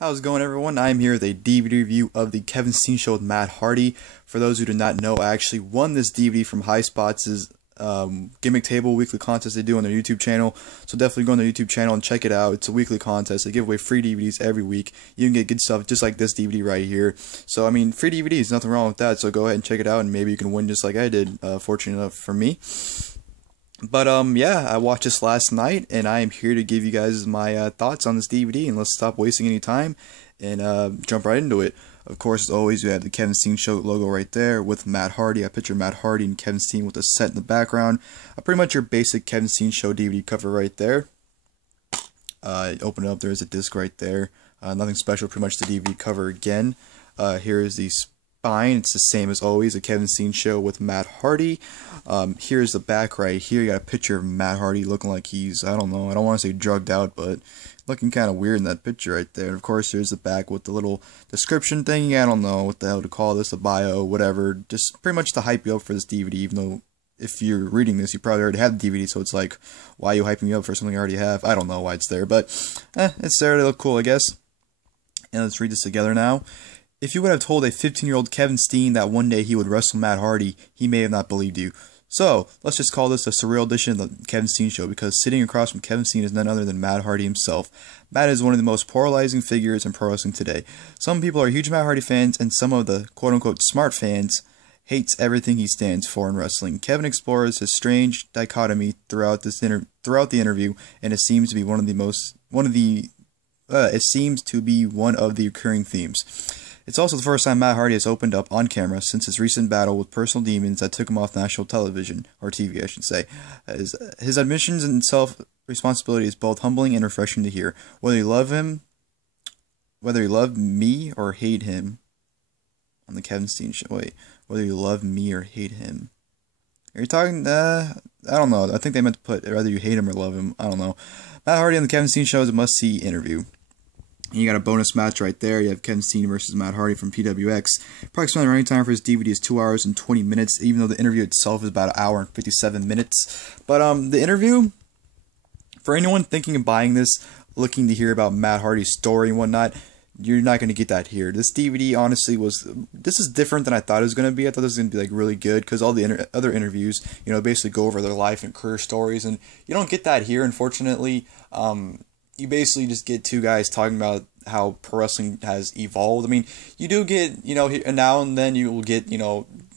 How's it going, everyone? I'm here with a DVD review of the Kevin Steen Show with Matt Hardy. For those who do not know, I actually won this DVD from High Spots' gimmick table weekly contest they do on their YouTube channel. So definitely go on their YouTube channel and check it out. It's a weekly contest. They give away free DVDs every week. You can get good stuff just like this DVD right here. So, I mean, free DVDs, nothing wrong with that. So go ahead and check it out, and maybe you can win just like I did, fortunate enough for me. But yeah, I watched this last night, and I am here to give you guys my thoughts on this DVD. And let's stop wasting any time and jump right into it. Of course, as always, we have the Kevin Steen Show logo right there with Matt Hardy. I picture Matt Hardy and Kevin Steen with a set in the background. Pretty much your basic Kevin Steen Show DVD cover right there. Open it up, there's a disc right there. Nothing special, pretty much the DVD cover again. Here is the spine. It's the same as always, a Kevin Steen Show with Matt Hardy. Here's the back right here. You got a picture of Matt Hardy looking like he's, I don't know, I don't want to say drugged out, but looking kind of weird in that picture right there. And of course, here's the back with the little description thing. I don't know what the hell to call this, a bio, whatever. Just pretty much to hype you up for this DVD, even though if you're reading this, you probably already have the DVD, so it's like, why are you hyping me up for something you already have? I don't know why it's there, but it's there to look cool, I guess. And let's read this together now. If you would have told a 15-year-old Kevin Steen that one day he would wrestle Matt Hardy, he may have not believed you. So, let's just call this a surreal edition of the Kevin Steen Show, because sitting across from Kevin Steen is none other than Matt Hardy himself. Matt is one of the most polarizing figures in pro wrestling today. Some people are huge Matt Hardy fans, and some of the quote-unquote smart fans hates everything he stands for in wrestling. Kevin explores his strange dichotomy throughout the interview, and it seems to be one of the recurring themes. It's also the first time Matt Hardy has opened up on camera since his recent battle with personal demons that took him off national television, or TV I should say. His admissions and self-responsibility is both humbling and refreshing to hear. Whether you love me or hate him, on the Kevin Steen Show, whether you love me or hate him. Are you talking, I don't know, I think they meant to put, whether you hate him or love him, I don't know. Matt Hardy on the Kevin Steen Show is a must-see interview. And you got a bonus match right there. You have Kevin Steen versus Matt Hardy from PWX. Approximately running time for his DVD is 2 hours and 20 minutes, even though the interview itself is about an hour and 57 minutes. But the interview, for anyone thinking of buying this, looking to hear about Matt Hardy's story and whatnot, you're not going to get that here. This DVD, honestly, this is different than I thought it was going to be. I thought this was going to be like really good, because all the other interviews, basically go over their life and career stories, and you don't get that here, unfortunately. You basically just get two guys talking about how pro wrestling has evolved. I mean, you do get, now and then you will get,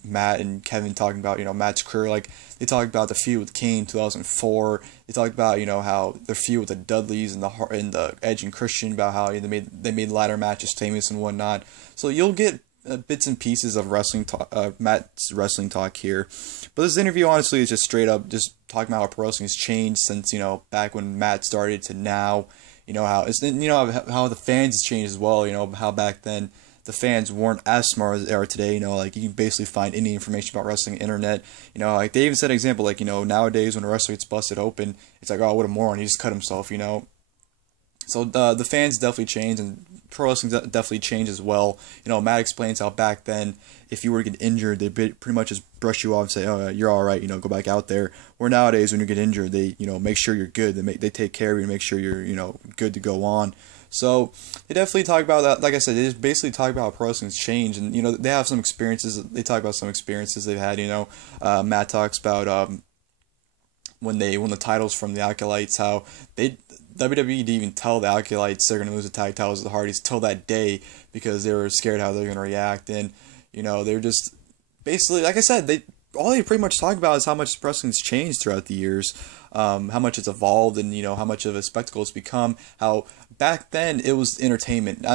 Matt and Kevin talking about, Matt's career. Like, they talked about the feud with Kane in 2004. They talked about, how their feud with the Dudleys and the Edge and Christian, about how they made ladder matches famous and whatnot. So you'll get bits and pieces of wrestling talk, Matt's wrestling talk here. But this interview, honestly, is just straight up just talking about how pro wrestling has changed since, back when Matt started to now. How the fans has changed as well. How back then the fans weren't as smart as they are today. Like, you can basically find any information about wrestling on the internet. Like, they even set an example, like, nowadays when a wrestler gets busted open, it's like, oh, what a moron, he just cut himself. So the fans definitely changed, and pro wrestling definitely changed as well. Matt explains how back then, if you were to get injured, they pretty much just brush you off and say, oh, you're all right, go back out there. Where nowadays, when you get injured, they, make sure you're good. They take care of you and make sure you're, good to go on. So they definitely talk about that. Like I said, they just basically talk about how pro wrestling's changed, and they have some experiences. They talk about some experiences they've had. Matt talks about when they won the titles from the Acolytes, how WWE didn't even tell the Acolytes they're going to lose the tag titles to the Hardys till that day, because they were scared how they're going to react. And, they're just basically, like I said, all they pretty much talk about is how much wrestling's changed throughout the years, how much it's evolved, and, how much of a spectacle it's become, how back then it was entertainment.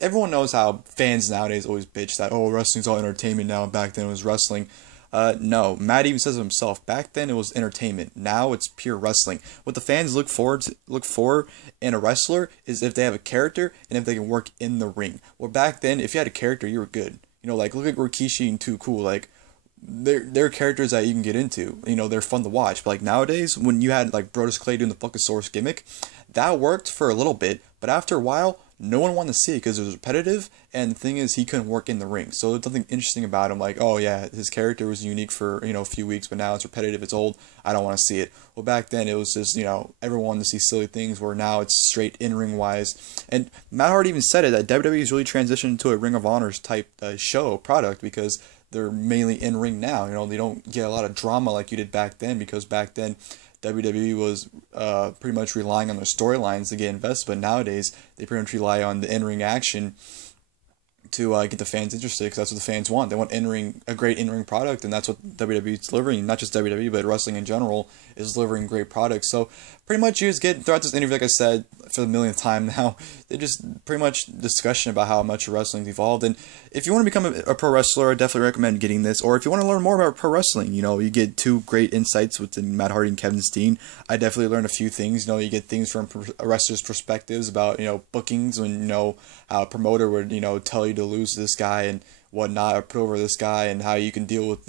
Everyone knows how fans nowadays always bitch that, oh, wrestling's all entertainment now, and back then it was wrestling. No, Matt even says it himself. Back then it was entertainment. Now it's pure wrestling. What the fans look for in a wrestler is if they have a character and if they can work in the ring. Well, back then, if you had a character, you were good. Like, look at Rikishi and Too Cool. Like, they're characters that you can get into. They're fun to watch. But like nowadays, when you had like Brodus Clay doing the Funkasaurus gimmick, that worked for a little bit. But after a while, no one wanted to see it because it was repetitive, and the thing is, he couldn't work in the ring. So there's nothing interesting about him, like, oh yeah, his character was unique for, a few weeks, but now it's repetitive, it's old, I don't want to see it. Well, back then, it was just, everyone wanted to see silly things, where now it's straight in-ring wise. And Matt Hardy even said it, that WWE has really transitioned into a Ring of Honors type show, product, because they're mainly in-ring now. They don't get a lot of drama like you did back then, because back then, WWE was pretty much relying on their storylines to get invested, but nowadays they pretty much rely on the in-ring action to get the fans interested, because that's what the fans want. They want a great in-ring product, and that's what WWE is delivering. Not just WWE, but wrestling in general is delivering great products. So pretty much you just get, throughout this interview, like I said, for the millionth time now, they just pretty much discussion about how much wrestling's evolved. And if you want to become a pro wrestler, I definitely recommend getting this. Or if you want to learn more about pro wrestling, you get two great insights within Matt Hardy and Kevin Steen. I definitely learned a few things. You get things from wrestlers' perspectives about, bookings, when, how a promoter would, tell you to lose this guy and whatnot, or put over this guy, and how you can deal with,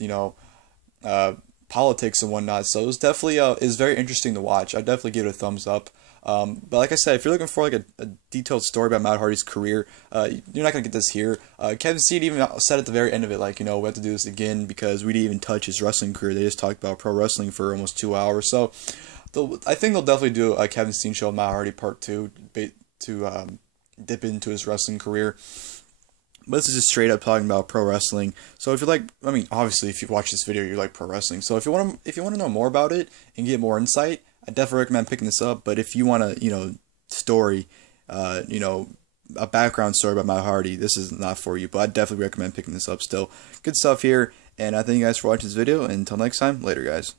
politics and whatnot. So it was definitely is very interesting to watch. I definitely give it a thumbs up. But like I said, if you're looking for like a detailed story about Matt Hardy's career, you're not gonna get this here. Kevin Steen even said at the very end of it, like, we have to do this again, because we didn't even touch his wrestling career. They just talked about pro wrestling for almost 2 hours. So I think they'll definitely do a Kevin Steen show, Matt Hardy Part 2, to dip into his wrestling career. But this is just straight up talking about pro wrestling. So if you like, obviously if you watch this video, you like pro wrestling. So if you want to know more about it and get more insight, I definitely recommend picking this up. But if you want a, story, a background story about Matt Hardy, this is not for you. But I definitely recommend picking this up still. Good stuff here. And I thank you guys for watching this video. And until next time, later guys.